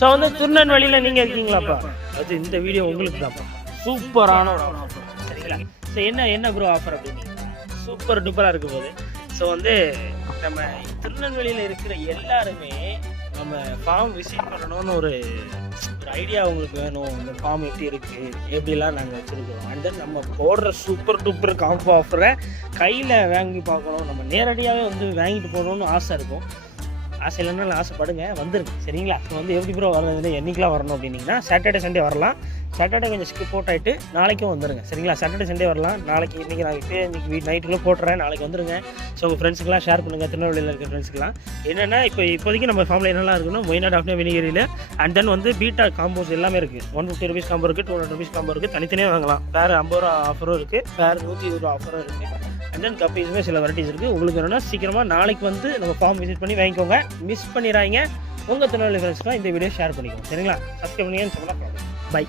So வந்து திருநெல்வேலியில் நீங்கள் இருக்கீங்களாப்பா, அது இந்த வீடியோ உங்களுக்கு தான்ப்பா. சூப்பரான ஒரு ஆஃபர் சரிங்களா. ஸோ என்ன ப்ரோ ஆஃபர் அப்படின்னீங்கன்னா சூப்பர் டூப்பராக இருக்கும் போது. ஸோ வந்து நம்ம திருநெல்வேலியில் இருக்கிற எல்லாருமே நம்ம ஃபார்ம் விசிட் பண்ணணும்னு ஒரு ஐடியா உங்களுக்கு வேணும். இந்த ஃபார்ம் எப்படி இருக்குது எப்படிலாம் நாங்கள் வச்சுருக்கோம். அண்ட் தென் நம்ம போடுற சூப்பர் டூப்பர் காம்போ ஆஃபரை கையில் வாங்கி பார்க்கணும், நம்ம நேரடியாகவே வந்து வாங்கிட்டு போகணுன்னு ஆசை இருக்கும். ஆசை இல்லைனாலும் ஆசைப்படுங்க, வந்துருங்க சரிங்களா. ஸோ வந்து எப்படி ப்ரோ வரது, என்றைக்கெலாம் வரணும் அப்படின்னிங்கன்னா சாட்டர்டே சண்டே வரலாம். சாட்டர்டே கொஞ்சம் ஸ்கிப் அவுட் ஆகிட்டு நாளைக்கும் வந்துடுங்க சரிங்களா. சாட்டர்டே சண்டே வரலாம். நாளைக்கு இன்றைக்கி நான் இன்றைக்கி நைட்டுக்குள்ளே போட்டுறேன், நாளைக்கு வந்துடுங்க. ஸோ உங்கள் ஃப்ரெண்ட்ஸுக்கெலாம் ஷேர் பண்ணுங்கள். திருநெல்வேலியில் இருக்கிற ஃப்ரெண்ட்ஸுக்கெலாம் என்னென்னா இப்போதைக்கு நம்ம ஃபார்மில் என்னெல்லாம் இருக்குன்னா மொயினாட் ஆஃப்னே வினிகரியில் அண்ட் தென் வந்து பீட்டா காம்போஸ் எல்லாமே இருக்குது. 150 rupees காம்போ இருக்குது, 200 rupees காம்போ இருக்குது. தனித்தனியாக வாங்கலாம். பேர் 50 ரூபா ஆஃபரும் இருக்குது, பேர் 120 ரூபா ஆஃபரும் இருக்குது. அண்ட் தென் கப்பீஸுமே சில வெரைட்டிஸ் இருக்குது. உங்களுக்கு என்னென்னா சீக்கிரமாக நாளைக்கு வந்து நம்ம ஃபார்ம் விசிட் பண்ணி வாங்கிக்கோங்க. மிஸ் பண்ணிடுறாங்க. உங்கள் திருநெல்வேலி ஃப்ரெண்ட்ஸ்க்குலாம் இந்த வீடியோ ஷேர் பண்ணிக்கோங்க சரிங்களா. சப்ஸ்கிரைப் பண்ணிங்கன்னு சொன்னால் பை.